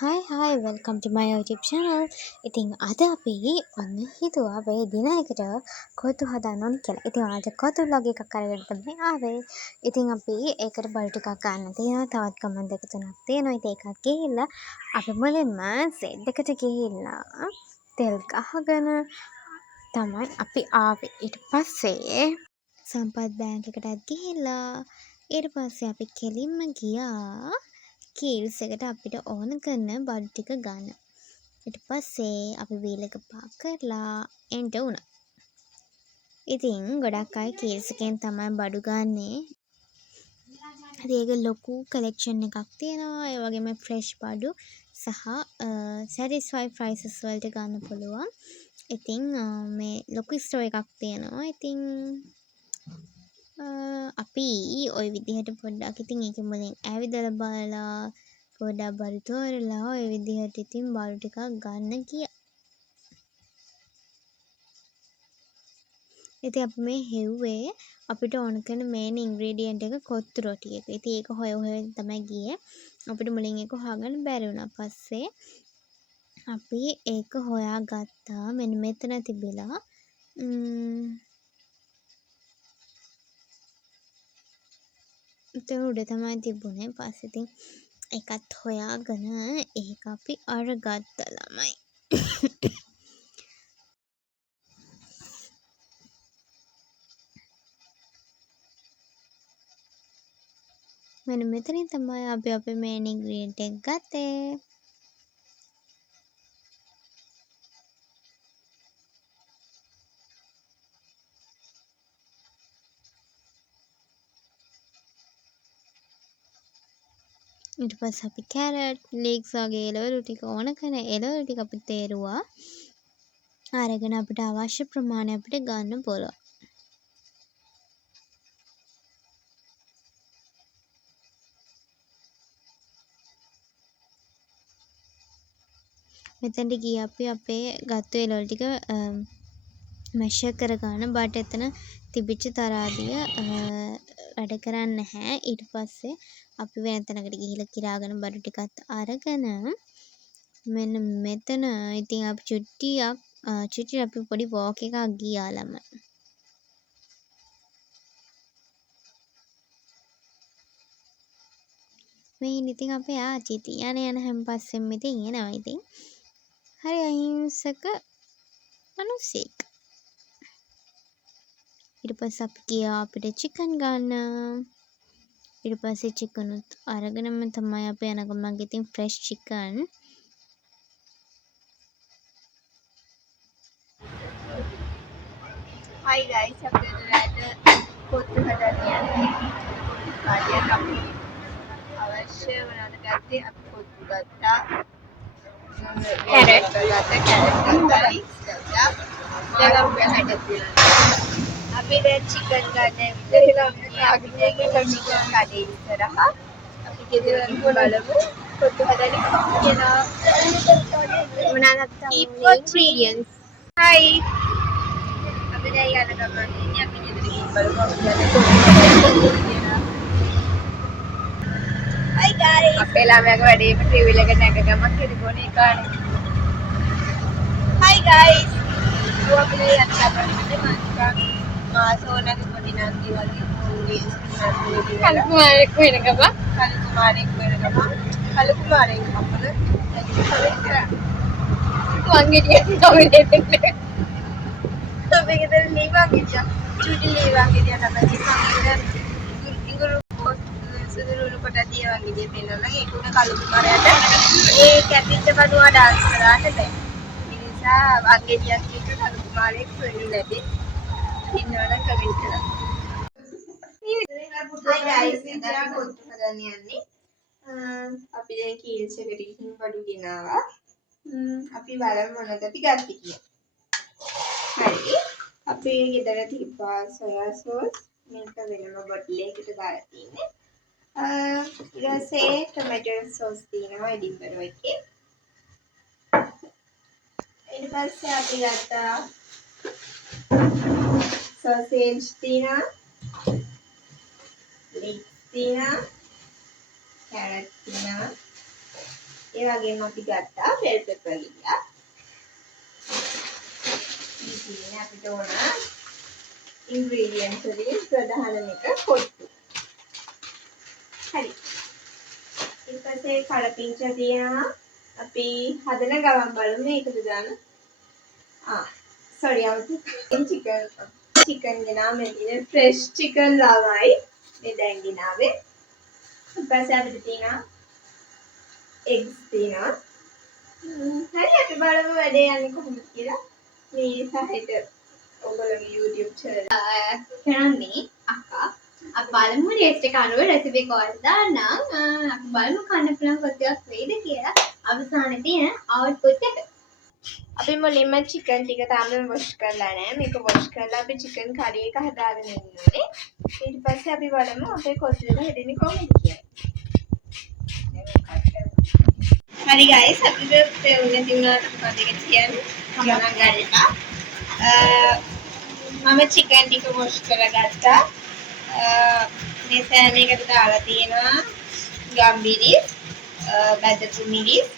Hi, welcome to my YouTube channel. ඉතින් අද අපි ඔන්න හිතුවා මේ දිනයකට කොතු හදන්න ඕන කියලා. ඉතින් ඔයාලට කොතු vlog එකක් අරගෙන තමයි ආවේ. ඉතින් අපි ඒකට බඩු ටිකක් ගන්න තියෙනවා. තවත් කමෙන්ට් දෙක තුනක් තියෙනවා. ඉතින් ඒකත් ගිහිල්ලා අපි මුලින්ම සෙට් එකට ගිහිල්ලා තෙල් ගහගෙන තමයි අපි ආවේ. ඊට පස්සේ සම්පත් බැංක් එකටත් ගිහිල්ලා ඊට පස්සේ අපි කෙලින්ම ගියා කීල්ස් එකට අපිට ඕන කරන බඩු ටික ගන්න. ඊට පස්සේ අපි වීල් එක පාක් කරලා එන්ට වුණා. ඉතින් ගොඩක් අය කීල්ස් එකෙන් තමයි බඩු ගන්නෙ. ඒක ලොකු කලෙක්ෂන් එකක් තියෙනවා. ඒ වගේම ෆ්‍රෙෂ් බඩු සහ සැටිස්ෆයි ප්‍රයිසස් වලට ගන්න පුළුවන්. ඉතින් මේ ලොකු ස්ටෝර් එකක් තියෙනවා. ඉතින් අපි ওই විදිහට පොඩ්ඩක් ඉතින් ඒක මුලින් ඇවිදලා බලලා පොඩ්ඩක් බඩු තෝරලා ওই විදිහට ඉතින් බඩු ටිකක් ගන්න ගියා. ඉතින් අපි මේ හෙව්වේ අපිට ඕන කරන මේන් ඉන්ග්‍රීඩියන්ට් එක කොත්තු රොටි එක. ඉතින් ඒක හොය තමයි ගියේ. අපිට මුලින් ඒක හොයාගන්න බැරි වුණා. පස්සේ අපි ඒක හොයාගත්තා. මෙන්න මෙතන තිබිලා ඉතින් උඩ තමයි තිබුණේ. පස්සේ ඉතින් ඒකත් හොයාගෙන ඒක අපි අරගත්ත ළමයි. මෙන්න මෙතනින් තමයි අපි අපේ මේන් ඉන්ග්‍රීඩියන්ට් එක ගත්තේ. ඊට පස්සේ අපි කැරට්, ලීක්ස් වගේ එළවලු ටික ඕන කරන එළවලු ටික අපි තේරුවා. අරගෙන අපිට අවශ්‍ය ප්‍රමාණය අපිට ගන්න පුළුවන්. මෙතනට ගියා අපි අපේ ගත්ත එළවලු ටික මෙෂර් කරගන්න. බට එතන තිබිච්ච තරාදිය වැඩ කරන්නේ නැහැ. ඊට පස්සේ අපි වෙන තැනකට ගිහිල්ලා කිරාගෙන බඩු ටිකත් අරගෙන මෙන්න මෙතන ඉතින් අපි චුට්ටි අපි පොඩි වෝක් එකක් ගියා ළමයි. මේ ඉතින් අපේ ආච්චි යන හැම පස්සෙම ඉතින් එනවා. ඉතින් හරි අහිංසක මිනිස්සෙක්. ඊට පස්සේ අපි ගියා අපිට චිකන් ගන්න. ඊට පස්සේ චිකන් උත් අරගෙනම තමයි අපි යන ගමන් ඉතින් ෆ්‍රෙෂ් චිකන්. Hi guys, අපි අද කොත්තු හදන්න යන්නේ. කාර්යයක් අපි අවශ්‍ය වුණාද ගත්තේ අපි කොත්තු ගත්තා. කැරට් ගත්තා, ලීක්ස් ගත්තා. දැන් අපි හදලා අපි දැන් චිකන් ගන්න විතරලා අපි චිකන් කඩේ ඉස්සරහා අපි ගෙදර බලමු කොත්තු හදන්න කියලා. මොනවාද ingredients. Hi. අපි දැන් යන ගමන් ඉන්නේ අපි ගෙදර ගිහින් බලමු අපි දැන් කොහොමද කියලා. Hi guys. අපේ ළමයාගේ වැඩේම ට්‍රිවිල් එක නැගගම කිරිබොනේ කාණේ. Hi guys. අපි යන ගමන් ඉන්නේ මානිකා මාසෝනගේ පොඩි නංගි වගේ පොඩි කලුකුමාරෙක් වෙන ගමන් කලුකුමාරෙක් අපල වංගෙඩියක් තමයි දෙන්නේ. අපි ගෙදර ලීවා ගියා. චුටි ලීවා ගියා තමයි මම ඉංගුරු සුදුරුණු කොට දියා වගේ දෙන්නා. ඒක උන කලුකුමාරයාට ඒ කැපිච්ච කඩුවා ඩාන්ස් කරාට බෑ. ඒ නිසා වංගෙඩියක් එක කලුකුමාරෙක් වෙන්නේ නැති. ඉන්නවනම් කමෙන්ට් කරන්න. Hi guys, දැන් කොත්තු හදන්න යන්නේ. අපි දැන් කීල්ස් එකට ගිහින් බඩු ගෙනාවා. අපි බලමු මොනවද අපි ගත්තේ කියලා. හරි. අපි ගෙදර තිබ්බා සොයා සෝස්. මේක වෙනම බොටල් එකකට දාලා තියෙන්නේ. ඊට පස්සේ ටොමැටෝ සෝස් තියෙනවා එඩින්බරෝ එකේ. ඊට පස්සේ අපි ගත්තා සෝසේජ් තියෙනවා. ලීක්ස් තියෙනවා. කැරට් තියෙනවා. ඒ වගේම අපි ගත්තා bell pepper ලියා. ඉතින් අපිට ඕන ingredients වලින් ප්‍රධානම එක කොත්තු. හරි. ඊට පස්සේ කලපිංචා තියෙනවා. අපි හදන ගමන් බලමු මේකද දාන්න. sorry chicken ගෙනා මේ fresh chicken ලාවයි මේ දැන් ගෙනාවේ. ඊට පස්සේ අපිට තියෙනවා eggs තියෙනවා. හරි අපි බලමු වැඩේ යන්නේ කොහොමද කියලා. මේ සහිත ඔයගොල්ලෝගේ YouTube channel කරන්නේ අක්කා අපි බලමු ටේස්ට් එක අනුව රෙසිපි එක ඔයාලට දාන්නම්. අපි බලමු කන්න පුළුවන් කොච්චරක් වෙයිද කියලා අවසානයේ තියෙන අවුට්පුට් එක. අපි මුලින්ම chicken ටික තාම wash කරලා නැහැ. මේක wash කරලා අපි chicken curry එක හදාගෙන ඉන්නේ. ඊට පස්සේ අපි බලමු අපේ කොත්තු එක හැදෙන්නේ කොහොමද කියලා. හරි guys අපිට පෙවුනේ තියුණාට මොකද ඒක කියන්නේ ගණන් ගන්න එපා. මම chicken ටික wash කරගත්තා. මේ සෑම එකට දාලා තියෙනවා ගම්බිරිස්, බැදපු මිරිස්,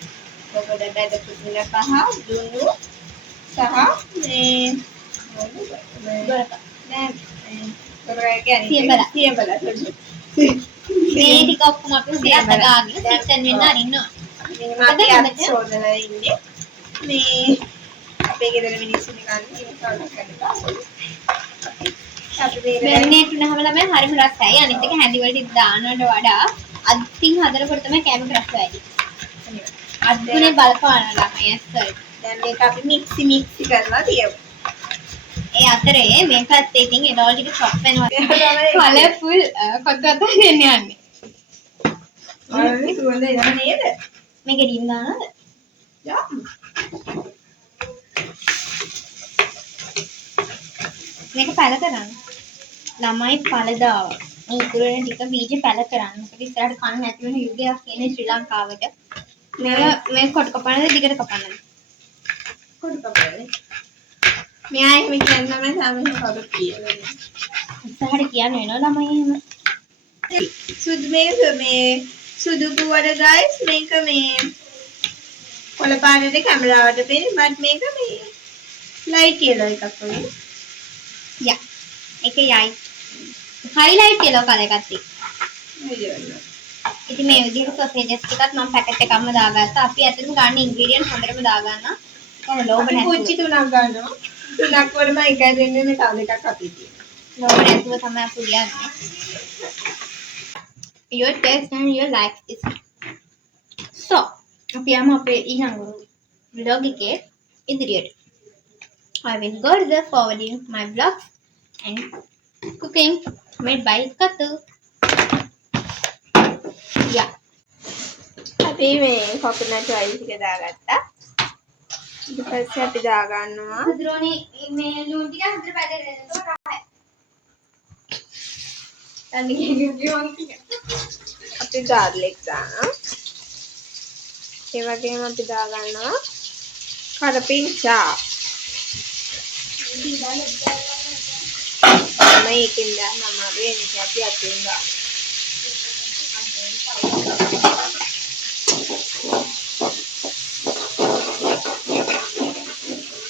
පොකොඩ බැදපු තුන පහ, දුන්නු සහ මේ බරක නෑ බරක කියන්නේ සියඹලා මේ ටික ඔක්කොම අපි හදලා දාගෙන සිස්ටම් වෙන්න අරින්නවා. මේ මාත් සෝදලා ඉන්නේ. මේ අපේ ගෙදර මිනිස්සු නිකන් ඉන්සෝල් කරනවා. මෙරිනේට් වුණාම ළමයි හරිම රසයි. අනිත් එක හැඳි වලට දානවට වඩා අත්ින් හදනකොට තමයි කැමක රස වැඩි. අත්ුනේ බලපාන ළමයි ඇත්තට. දැන් මේක අපි මික්සි කරලා තියමු. ඒ අතරේ මේ පැත්තේ ඉතින් එනෝල් ටික චොප් වෙනවා. කලර්ෆුල් කොත්තු අතර දෙන්න යන්නේ. ආන්නේ සුවඳ එනවා නේද? මේක ඩීම් දානවද? යා. මේක පැල කරන්න. ළමයි පළදාව. මේ ඉතුරුන ටික බීජ පැල කරන්න. මොකද ඉස්සරහට කන්න නැති වෙන යුගයක් කියන්නේ ශ්‍රී ලංකාවට. මේ කොට කපන්නද දිගට කපන්නද? කොට කපන්නේ. මෙයා එහෙම කියන්න නම් සාමයෙන් කවුරුත් කියන්නේ. ඉස්සරහට කියන්න වෙනවා ළමයි එහෙම. මේ සුදු පුවර guys මේක මේ කොළ පාටට කැමරාවට පේන්නේ but මේක මේ ලයිට් yellow එකක් වගේ. යා. ඒකේ යයි. highlight yellow කලර් එකක් තියෙනවා. ඉතින් මේ විදිහට sausages ටිකත් මම පැකට් එකක්ම දාගත්තා. අපි ඇත්තටම ගන්න ingredients හොඳටම දාගන්නවා. කොහොම ලෝභ නැතුව. කුච්චි තුනක් ගන්නවා. තුනක් වරම එකයි දෙන්නේ මේ තව එකක් අපි තියෙනවා. ලෝභ නැතුව තමයි අපි ලියන්නේ. Your taste and your likes is. So, අපි යමු අපේ ඊළඟ vlog එකේ ඉදිරියට. I will go to the forwarding my vlogs and cooking made by Katu. Yeah. අපි මේ coconut oil ටික දාගත්තා. ඊට පස්සේ අපි දාගන්නවා හදරෝනේ මේ ලුණු ටික හතර පැත්තට දෙන්න. එතකොට ආයි. තන්නේ කියනවා ටික. අපි garlic දානවා. ඒ වගේම අපි දාගන්නවා කරපිංචා. මේකෙන් දානවා මම වෙන්නේ අපි අතින් දානවා.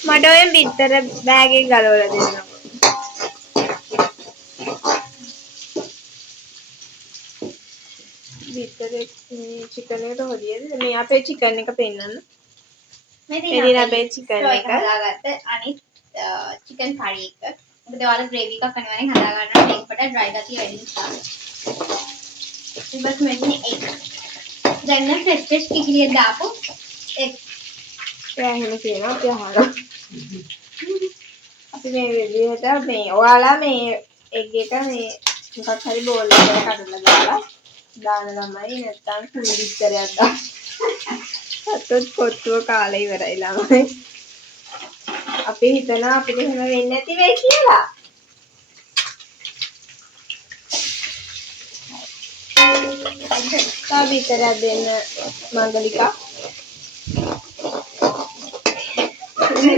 මට ඔය බිත්තර බෑග් එක ගලවලා දෙන්නකෝ. බිත්තර චිකන් එකට හොදියද මේ අපේ චිකන් එක පෙන්නන්න. මේ අපේ චිකන් එක හදාගත්ත අනිත් චිකන් curry එක. මොකද ඔයාලා gravy එකක් අනිවාර්යෙන් හදා ගන්නවා. මේකට dry ගතිය වැඩි නිසා. ඉතින් මෙන්න egg. දැන් නම් fresh කිකිලිය දාපු egg. එයා එහෙම කියනවා අපි අහනවා. අපි මේ විදිහට මේ ඔයාලා මේ egg එක මේ මොකක් හරි බෝල් එකකට කඩලා දාලා දාන ළමයි නැත්තම් කුණු බිත්තරයක් දාන්න. අතත් කොට්ටුව කාලා ඉවරයි ළමයි. අපි හිතනවා අපිට එහෙම වෙන්නේ නැති වෙයි කියලා. තා බිත්තරයක් දෙන්න මංගලිකා.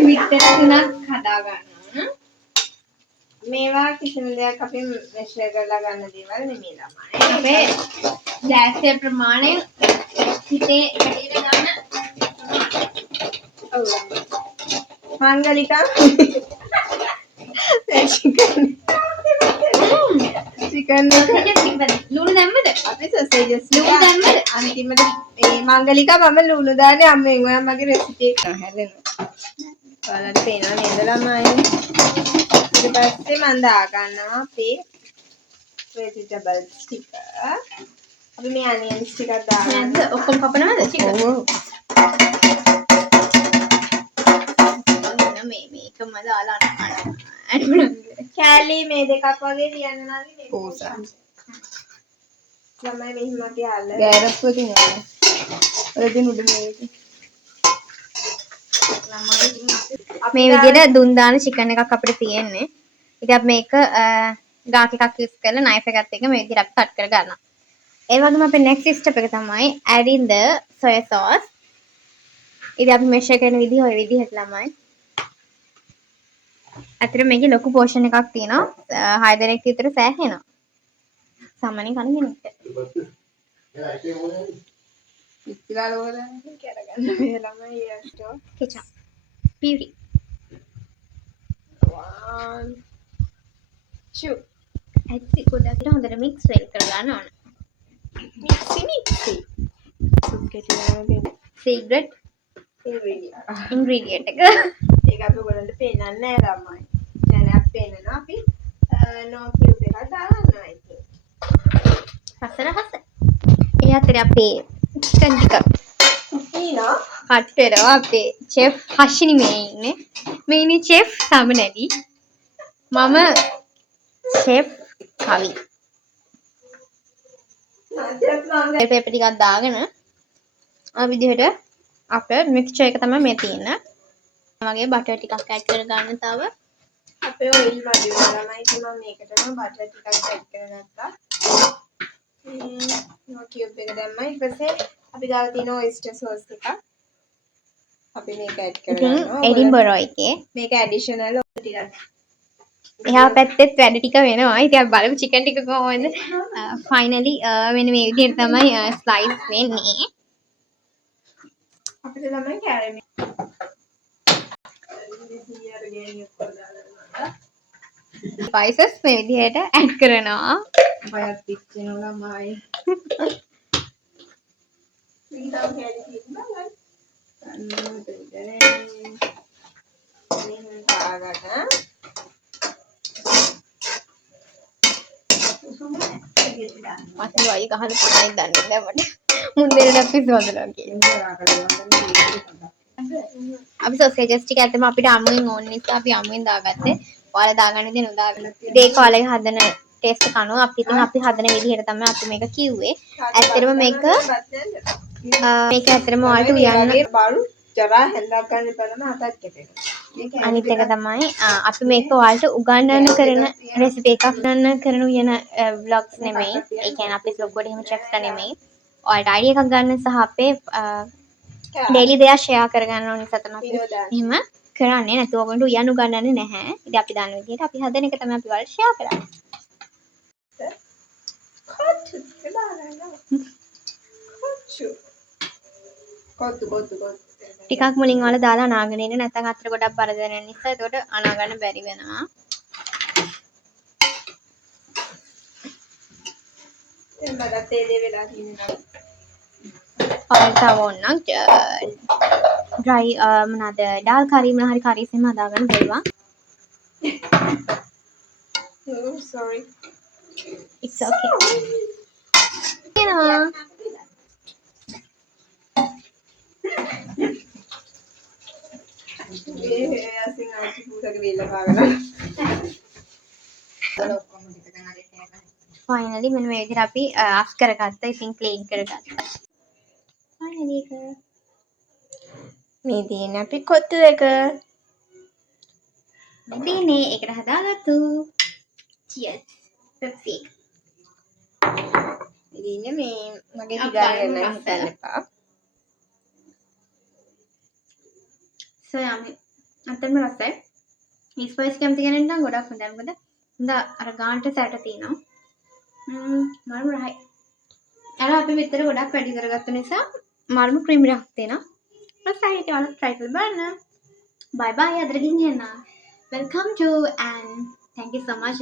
බිත්තර තුනක් හදා ගන්නවා. මේවා කිසිම දෙයක් අපි මෙෂර් කරලා ගන්න දේවල් නෙමෙයි ළමයි. අපේ දැස්සේ ප්‍රමාණය හිතේ හැටියට ගන්න. ඔව්. මංගලිකා චිකන් ලුණු දැම්මද? අපි සොසේජස් ලුණු දැම්මද? අන්තිමට මේ මංගලිකා මම ලුණු දාන්නේ අම්මෙන් ඔයා මගේ රෙසිපි එක හැදෙනවා. ඔයාලට පේනවා නේද ළමයි? ඊට පස්සේ මම දා ගන්නවා අපේ vegetables ටික. අපි මේ onions ටිකක් දාගන්න. නැද්ද? ඔක්කොම කපනවද චිකන්? ඔව්. මේකම දාලා අන්න. කෑලි මේ දෙකක් වගේ තියන්න නැති පෝසා. ළමයි මෙහිම තියාලා. ගෑරප්පු තියනවා. ඔයදී නුඩු මේක. මේ විදිහට දුන් දාන චිකන් එකක් අපිට තියෙන්නේ. ඉතින් අපි මේක ගාක් එකක් යූස් කරලා නයිෆ් එකත් එක්ක මේ විදිහට අපි කට් කර ගන්නවා. ඒ වගේම අපේ next step එක තමයි adding the soy sauce. ඉතින් අපි measure කරන විදිහ ඔය විදිහට ළමයි. අතර මේකේ ලොකු පෝෂන් එකක් තියෙනවා. 6 දෙනෙක් විතර සෑහෙනවා. සාමාන්‍යයෙන් කන කෙනෙක්ට. ඉතිලා ලෝදන්නේ කරගන්න මේ ළමයි යස්ටෝ. ketchup. puree. 1 2 ඇත්ති ගොඩක් හොඳට mix වෙල් කරගන්න ඕන. මික්සි. secret ingredient එක. ඒක අපි ඔයගලන්ට පේන්නන්නේ නැහැ ළමයි. දැන් අපි පේන්නනවා අපි no cube එකක් දාගන්නවා ඉතින්. හස. ඒ අතරේ අපේ chicken ටික ඊනෝ කට් වෙනවා අපේ chef හෂිනි මේ ඉන්නේ. මේ ඉන්නේ chef සමනලි. මම chef කවි. ඒ පේපර් ටිකක් දාගෙන ආ විදිහට අපේ මික්ස්චර් එක තමයි මේ තියෙන්නේ. මගේ බටර් ටිකක් ඇඩ් කර ගන්න තව. අපේ ඔයිල් මඩි ළමයි ඉතින් මම මේකටම බටර් ටිකක් ඇඩ් කරගත්තා. no cube එක දැම්මා. ඊට පස්සේ අපි ගාව තියෙන oyster sauce එක අපි මේක ඇඩ් කරගන්නවා. එඩින්බරෝ එකේ මේක ඇඩිෂනල් ටිකක්. එහා පැත්තෙත් වැඩ ටික වෙනවා. ඉතින් අපි බලමු චිකන් ටික කොහොමද. ෆයිනලි මෙන්න මේ විදිහට තමයි ස්ලයිස් වෙන්නේ. අපිට ළමයි කැරමේ ස්පයිසස් මේ විදිහට ඇඩ් කරනවා. බයත් පිච්චෙනවා ළමයි. විතර කැලි තිබ්බා. මට වයි ගහන පුතයි දන්නේ නැහැ මට. මුන්දේට පිස්සවදලා කියන්නේ. අපි සොසේජස් ටික ඇත්තම අපිට අමුෙන් ඕන නිසා අපි අමුෙන් දාගත්තේ. ඔයාලා දාගන්න දේ නොදාගන්න. ඒක ඔයාලගේ හදන ටේස්ට් එක අනුව අපි ඉතින් අපි හදන විදිහට තමයි අපි මේක කිව්වේ. ඇත්තටම මේක ඇත්තටම ඔයාලට උයන්න බාරු ජරා හැන්දක් ගන්න බලම අතක් කැපෙනවා. අනිත් එක තමයි අපි මේක ඔයාලට උගන්වන්න කරන රෙසිපි එකක් ගන්න කරන යන vlogs නෙමෙයි. ඒ කියන්නේ අපි vlog වල එහෙම chefs ලා නෙමෙයි. ඔයාලට idea එකක් ගන්න සහ අපේ daily දෙයක් share කරගන්න ඕන නිසා තමයි අපි එහෙම කරන්නේ. නැතුව ඔයගොල්ලන්ට උයන්න උගන්වන්නේ නැහැ. ඉතින් අපි දන්න විදිහට අපි හදන එක තමයි අපි ඔයාලට share කරන්නේ. කොත්තු ටිකක් මුලින් වල දාලා අනාගෙන ඉන්න නැත්නම් අතර ගොඩක් බර දැනෙන නිසා ඒකට අනා ගන්න බැරි වෙනවා. දැන් බඩත් ඒ දේ වෙලා තියෙනවා. ඔයාලට තව ඕනනම් dry මොනවාද ඩාල් කරි මොන හරි කරි එහෙම හදාගන්න පුළුවන්. Oh sorry. It's okay. එනවා. අසින් ආච්චි පුතගේ වේල පාගනවා. ෆයිනලි මෙන්න මේ විදිහට අපි අස් කරගත්තා. ඉතින් ක්ලීන් කරගත්තා. ෆයිනලි එක මේ තියෙන අපි කොත්තු එක මෙදිනේ ඒකට හදාගත්තු. Cheers. Pepsi. ඉතින් මේ මගේ දිගාරගෙන හිතන්න එපා. So yummy. අතෙන්ම රසයි. මේ ස්පයිස් කැමති කෙනෙක් නම් ගොඩක් හොඳයි. මොකද හොඳ අර ගානට සැට තියෙනවා. මම රහයි. අර අපි මෙතන ගොඩක් වැඩි කරගත්ත නිසා මාර්ම ක්‍රීමිරක් තියෙන සයිට ඔල ට්‍රයි කරලා බලන්න. Bye bye Adrigina. Welcome to and thank you so much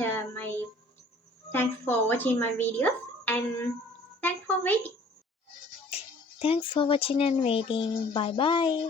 thanks for watching my videos and thanks for waiting. Thanks for watching and waiting. Bye bye.